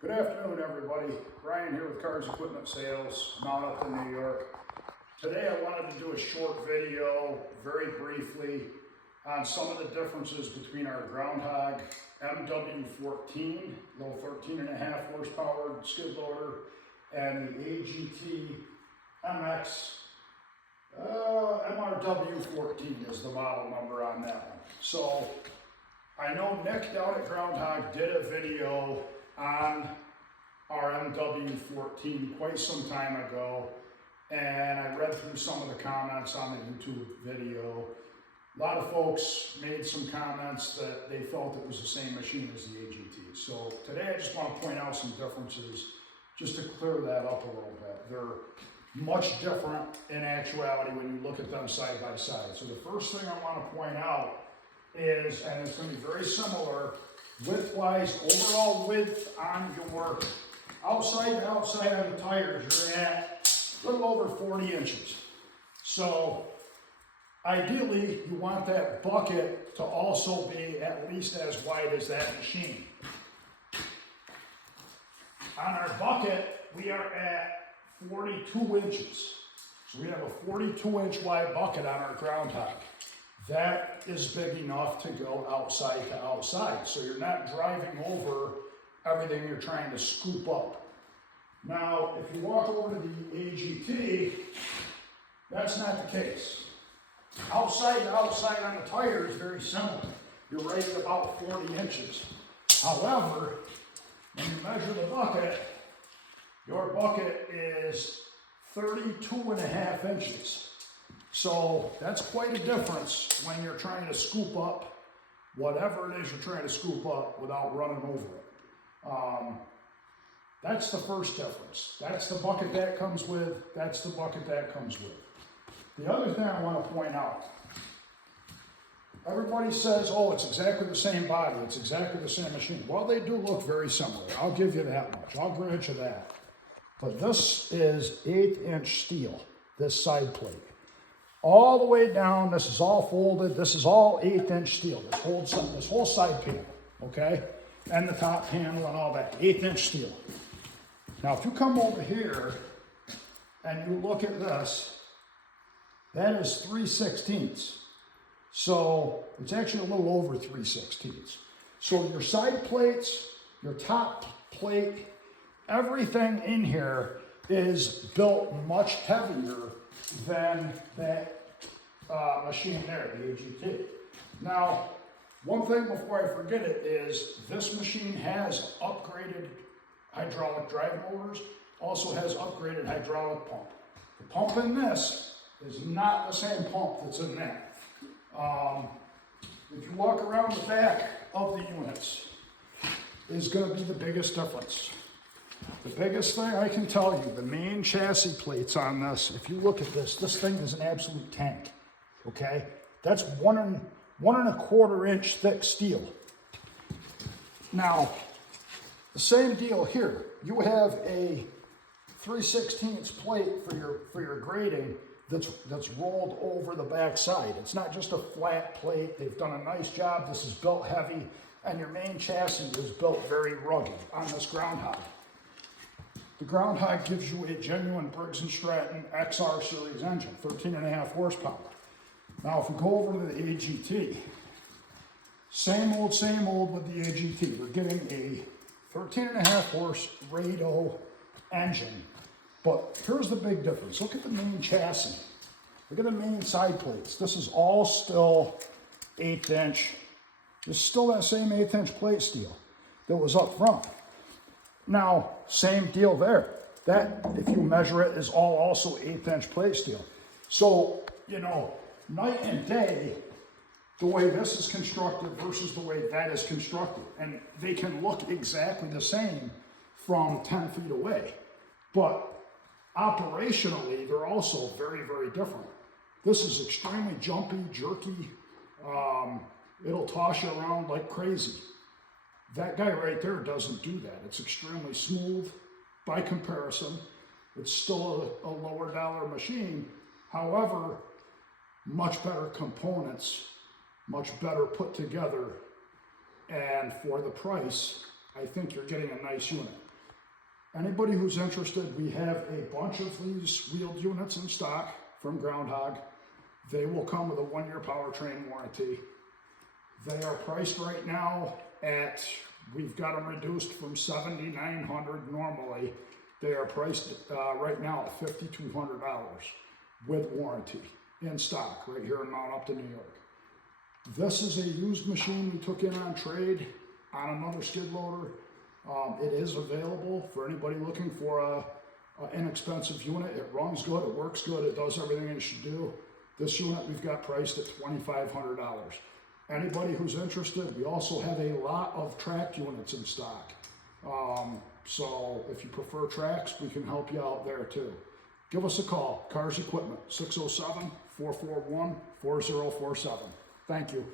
Good afternoon, everybody. Ryan here with Cars Equipment Sales, Mount Upton, New York. Today I wanted to do a short video, very briefly, on some of the differences between our Groundhog MW14, low 13.5 horsepower skid loader, and the AGT MX-MRW14 is the model number on that one. So I know Nick down at Groundhog did a video on our MW14 quite some time ago, and I read through some of the comments on the YouTube video. A lot of folks made some comments that they felt it was the same machine as the AGT. So today I just want to point out some differences just to clear that up a little bit. They're much different in actuality when you look at them side by side. So the first thing I want to point out is, and it's going to be very similar width-wise, overall width on your outside to outside on the tires, you're at a little over 40 inches. So ideally, you want that bucket to also be at least as wide as that machine. On our bucket, we are at 42 inches. So we have a 42-inch wide bucket on our Groundhog. That is big enough to go outside to outside. So you're not driving over everything you're trying to scoop up. Now, if you walk over to the AGT, that's not the case. Outside to outside on the tire is very similar. You're right at about 40 inches. However, when you measure the bucket, your bucket is 32.5 inches. So that's quite a difference when you're trying to scoop up whatever it is you're trying to scoop up without running over it. That's the first difference. That's the bucket that comes with, that's the bucket that comes with. The other thing I want to point out, everybody says, oh, it's exactly the same body, it's exactly the same machine. Well, they do look very similar. I'll give you that much. I'll grant you that. But this is 1/8-inch steel, this side plate. All the way down, this is all folded, this is all 1/8-inch steel, this whole side panel, okay? And the top panel and all that, 1/8-inch steel. Now, if you come over here and you look at this, that is 3/16. So it's actually a little over 3/16. So your side plates, your top plate, everything in here is built much heavier than that machine there, the AGT. Now, one thing before I forget it is this machine has upgraded hydraulic drive motors, also has upgraded hydraulic pump. The pump in this is not the same pump that's in that. If you walk around the back of the units, is going to be the biggest difference. The biggest thing I can tell you, the main chassis plates on this, if you look at this thing is an absolute tank, okay? That's 1 1/4 inch thick steel. Now, the same deal here. You have a 3/16 plate for your grating that's rolled over the back side. It's not just a flat plate. They've done a nice job. This is built heavy, and your main chassis is built very rugged on this Groundhog. The Groundhog gives you a genuine Briggs & Stratton XR series engine, 13.5 horsepower. Now, if we go over to the AGT, same old with the AGT. We're getting a 13.5 horse Rado engine, but here's the big difference. Look at the main chassis. Look at the main side plates. This is all still 1/8-inch. There's still that same 1/8-inch plate steel that was up front. Now, same deal there. That, if you measure it, is all also 1/8-inch plate steel. So, you know, night and day, the way this is constructed versus the way that is constructed. And they can look exactly the same from 10 feet away. But operationally, they're also very, very different. This is extremely jumpy, jerky. It'll toss you around like crazy. That guy right there doesn't do that. It's extremely smooth by comparison. It's still a lower dollar machine. However, much better components, much better put together, and for the price, I think you're getting a nice unit. Anybody who's interested, we have a bunch of these wheeled units in stock from Groundhog. They will come with a 1-year powertrain warranty. They are priced right now at, we've got them reduced from $7,900 normally. They are priced right now at $5,200 with warranty in stock right here in Mount Upton, New York. This is a used machine we took in on trade on another skid loader. It is available for anybody looking for a inexpensive unit. It runs good, it works good, it does everything it should do. This unit we've got priced at $2,500. Anybody who's interested, we also have a lot of tracked units in stock. So if you prefer tracks, we can help you out there too. Give us a call, Cars Equipment, 607-441-4047. Thank you.